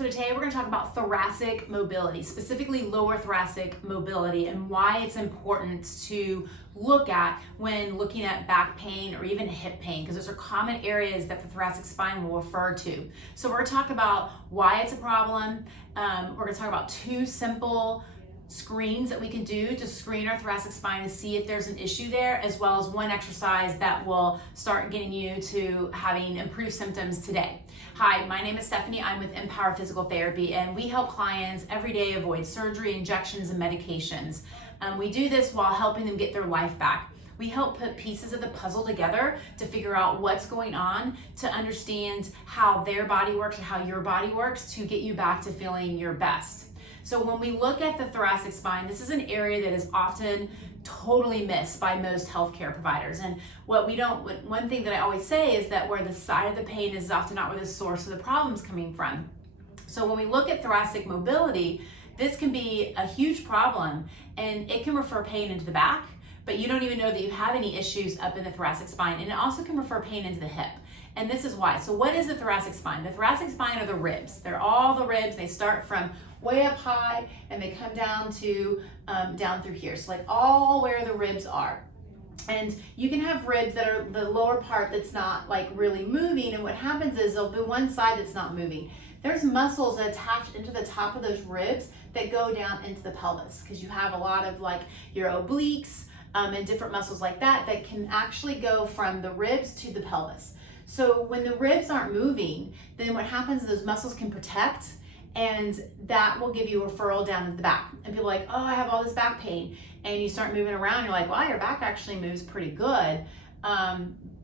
So today we're going to talk about thoracic mobility, specifically lower thoracic mobility, and why it's important to look at when looking at back pain or even hip pain, because those are common areas that the thoracic spine will refer to. So we're going to talk about why it's a problem. We're going to talk about two simple screens that we can do to screen our thoracic spine and see if there's an issue there, as well as one exercise that will start getting you to having improved symptoms today. Hi, my name is Stephanie. I'm with Empower Physical Therapy, and we help clients every day avoid surgery, injections, and medications. We do this while helping them get their life back. We help put pieces of the puzzle together to figure out what's going on, to understand how their body works and how your body works to get you back to feeling your best. So when we look at the thoracic spine, this is an area that is often totally missed by most healthcare providers. And one thing that I always say is that where the side of the pain is often not where the source of the problem is coming from. So when we look at thoracic mobility, this can be a huge problem, and it can refer pain into the back, but you don't even know that you have any issues up in the thoracic spine. And it also can refer pain into the hip. And this is why. So what is the thoracic spine? The thoracic spine are the ribs. They're all the ribs. They start from way up high and they come down to down through here. So like all where the ribs are. And you can have ribs that are the lower part that's not like really moving. And what happens is there'll be one side that's not moving. There's muscles that attach into the top of those ribs that go down into the pelvis, because you have a lot of like your obliques and different muscles like that that can actually go from the ribs to the pelvis. So when the ribs aren't moving, then what happens is those muscles can protect, and that will give you a referral down to the back. And people are like, oh, I have all this back pain. And you start moving around, you're like, wow, your back actually moves pretty good.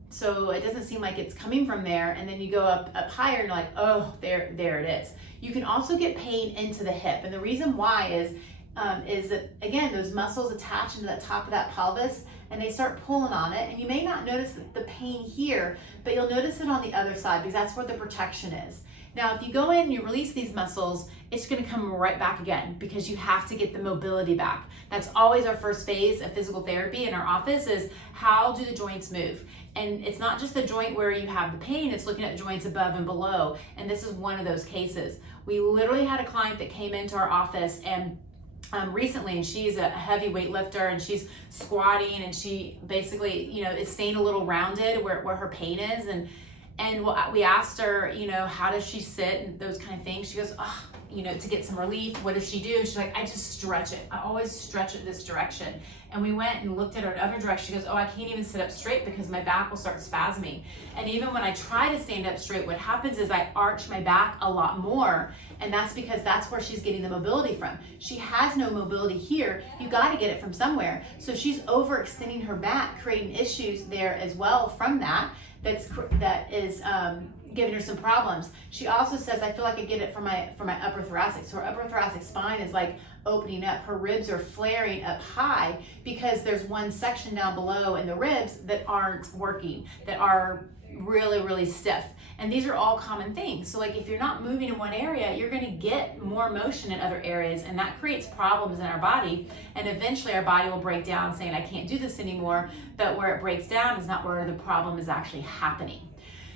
So it doesn't seem like it's coming from there. And then you go up higher and you're like, oh, there it is. You can also get pain into the hip. And the reason why is that, again, those muscles attach into the top of that pelvis and they start pulling on it. And you may not notice the pain here, but you'll notice it on the other side because that's where the protection is. Now, if you go in and you release these muscles, it's going to come right back again because you have to get the mobility back. That's always our first phase of physical therapy in our office is how do the joints move? And it's not just the joint where you have the pain, it's looking at the joints above and below. And this is one of those cases. We literally had a client that came into our office and recently, and she's a heavy weight lifter and she's squatting and she basically, is staying a little rounded where her pain is. And we asked her, how does she sit and those kind of things. She goes, to get some relief, what does she do? She's like, I just stretch it. I always stretch it this direction. And we went and looked at her other direction. She goes, oh, I can't even sit up straight because my back will start spasming. And even when I try to stand up straight, what happens is I arch my back a lot more. And that's because that's where she's getting the mobility from. She has no mobility here. You got to get it from somewhere. So she's overextending her back, creating issues there as well from that. That is giving her some problems. She also says, I feel like I get it from my upper thoracic. So her upper thoracic spine is like opening up. Her ribs are flaring up high because there's one section down below in the ribs that aren't working, that are really, really stiff. And these are all common things. So like if you're not moving in one area, you're going to get more motion in other areas, and that creates problems in our body. And eventually our body will break down saying, I can't do this anymore. But where it breaks down is not where the problem is actually happening.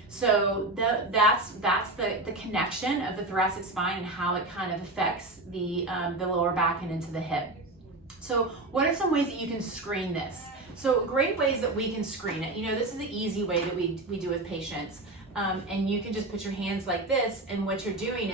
So that's the connection of the thoracic spine and how it kind of affects the lower back and into the hip. So what are some ways that you can screen this? So great ways that we can screen it. This is the easy way that we do with patients. And you can just put your hands like this, and what you're doing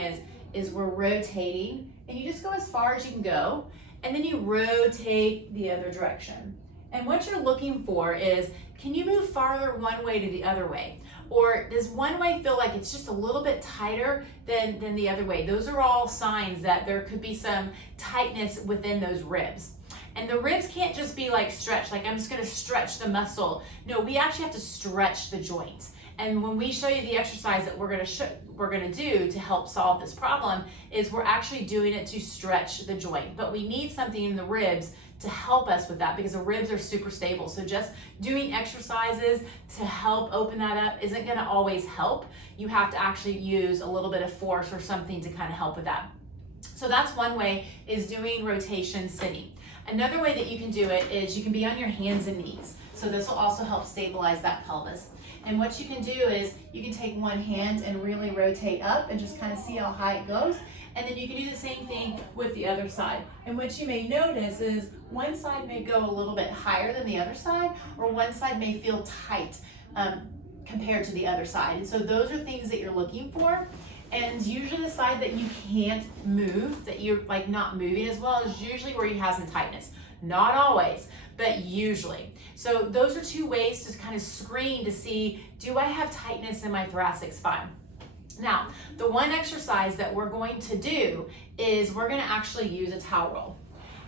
is we're rotating, and you just go as far as you can go, and then you rotate the other direction. And what you're looking for is, can you move farther one way to the other way? Or does one way feel like it's just a little bit tighter than the other way? Those are all signs that there could be some tightness within those ribs. And the ribs can't just be like stretched, like I'm just gonna stretch the muscle. No, we actually have to stretch the joint. And when we show you the exercise that we're gonna do to help solve this problem, is we're actually doing it to stretch the joint. But we need something in the ribs to help us with that because the ribs are super stable. So just doing exercises to help open that up isn't gonna always help. You have to actually use a little bit of force or something to kind of help with that. So that's one way, is doing rotation sitting. Another way that you can do it is you can be on your hands and knees. So this will also help stabilize that pelvis. And what you can do is you can take one hand and really rotate up and just kind of see how high it goes. And then you can do the same thing with the other side. And what you may notice is one side may go a little bit higher than the other side, or one side may feel tight compared to the other side. And so those are things that you're looking for. And usually the side that you can't move, that you're like not moving as well, is usually where you have some tightness. Not always, but usually. So those are two ways to kind of screen to see, do I have tightness in my thoracic spine? Now, the one exercise that we're going to do is we're going to actually use a towel roll.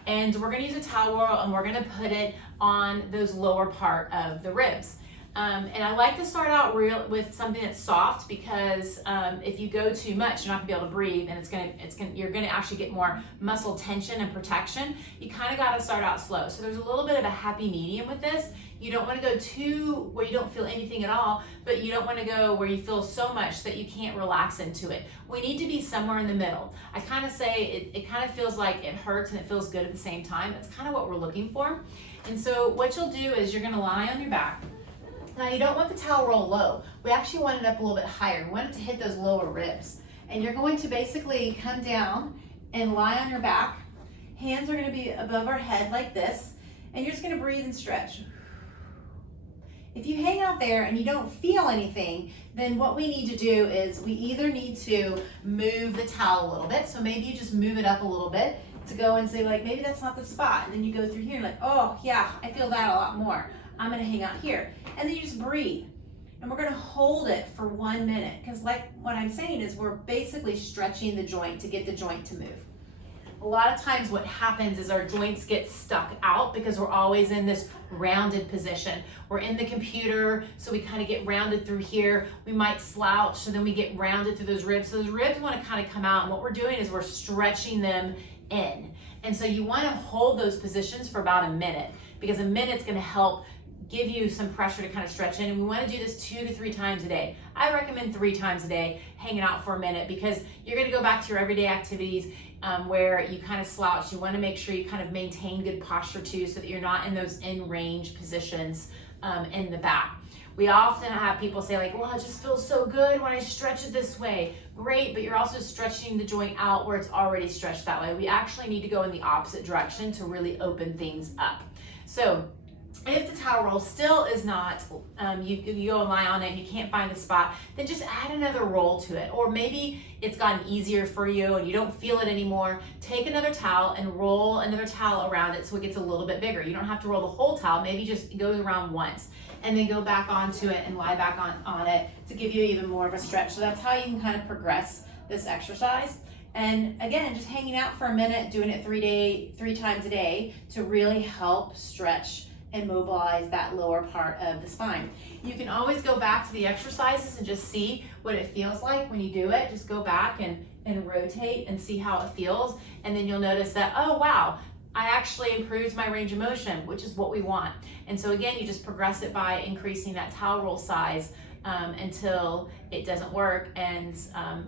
And we're going to use a towel roll and we're going to put it on those lower part of the ribs. And I like to start out with something that's soft, because if you go too much, you're not gonna be able to breathe, and you're gonna actually get more muscle tension and protection. You kind of got to start out slow. So there's a little bit of a happy medium with this. You don't want to go too where you don't feel anything at all, but you don't want to go where you feel so much that you can't relax into it. We need to be somewhere in the middle. I kind of say it kind of feels like it hurts and it feels good at the same time. That's kind of what we're looking for. And so what you'll do is you're going to lie on your back. Now, you don't want the towel roll low. We actually want it up a little bit higher. We want it to hit those lower ribs. And you're going to basically come down and lie on your back. Hands are going to be above our head like this. And you're just going to breathe and stretch. If you hang out there and you don't feel anything, then what we need to do is we either need to move the towel a little bit. So maybe you just move it up a little bit to go and say, like, maybe that's not the spot. And then you go through here and like, oh yeah, I feel that a lot more. I'm gonna hang out here. And then you just breathe. And we're gonna hold it for 1 minute, because like what I'm saying is we're basically stretching the joint to get the joint to move. A lot of times what happens is our joints get stuck out because we're always in this rounded position. We're in the computer, so we kind of get rounded through here. We might slouch, so then we get rounded through those ribs. So those ribs wanna kind of come out, and what we're doing is we're stretching them in. And so you wanna hold those positions for about a minute, because a minute's gonna help give you some pressure to kind of stretch in. And we want to do this 2 to 3 times a day. I recommend 3 times a day, hanging out for a minute, because you're going to go back to your everyday activities where you kind of slouch. You want to make sure you kind of maintain good posture too, so that you're not in those in range positions in the back. We often have people say like, well, it just feels so good when I stretch it this way. Great, but you're also stretching the joint out where it's already stretched that way. We actually need to go in the opposite direction to really open things up. So if the towel roll still is not, you go and lie on it, you can't find the spot, then just add another roll to it. Or maybe it's gotten easier for you and you don't feel it anymore. Take another towel and roll another towel around it so it gets a little bit bigger. You don't have to roll the whole towel, maybe just go around once, and then go back onto it and lie back on it to give you even more of a stretch. So that's how you can kind of progress this exercise. And again, just hanging out for a minute, doing it 3 times a day to really help stretch and mobilize that lower part of the spine. You can always go back to the exercises and just see what it feels like when you do it. Just go back and rotate and see how it feels. And then you'll notice that, oh wow, I actually improved my range of motion, which is what we want. And so again, you just progress it by increasing that towel roll size until it doesn't work, and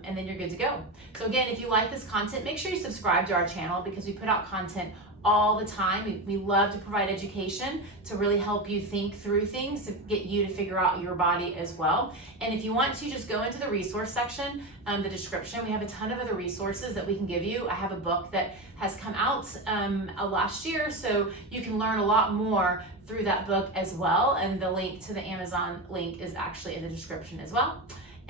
then you're good to go. So again, if you like this content, make sure you subscribe to our channel, because we put out content all the time. We love to provide education to really help you think through things, to get you to figure out your body as well. And if you want to, just go into the resource section, the description. We have a ton of other resources that we can give you. I have a book that has come out last year, so you can learn a lot more through that book as well. And the link to the Amazon link is actually in the description as well.